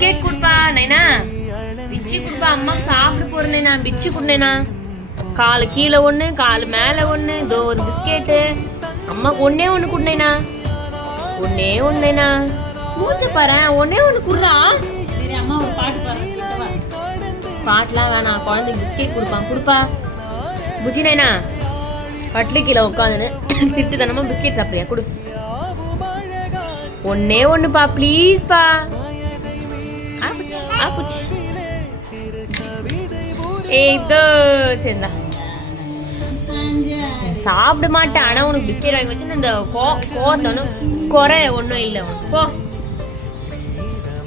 Biscuit குடுப்பா நைனா, பிச்சு குடுப்பா, அம்மா சாப்பிட போறேனா, பிச்சு குடுனேனா. காலு கீழே ஒண்ணு, காலு மேல ஒண்ணு, இதோ ஒரு பிஸ்கெட்டு. அம்மாக்கு ஒன்னே ஒண்ணு குடுனேனா, ஒன்னே ஒண்ணுனா. மூச்ச பாரு, ஒன்னே ஒண்ணு குடுறா. சரி அம்மா ஒரு பாட்டு பாடுறேன். பாட்டுலாம் வேணாம், குழந்தைக்கு பிஸ்கெட் குடுப்பான், குடுப்பா. புஜி நைனா, கட்லு கீழே உட்காந்துன்னு திட்டுத்தனமா பிஸ்கெட் சாப்பிடுறியா, குடு. ஒன்னே ஒண்ணுப்பா, ப்ளீஸ்பா. ஏதோ சரிந்தா சாப்பிட மாட்டேன். ஆனா உனக்கு பிஸ்கெட் வாங்கி வச்சு இந்த கோத்தனும் குறை ஒன்றும் இல்லை. போ.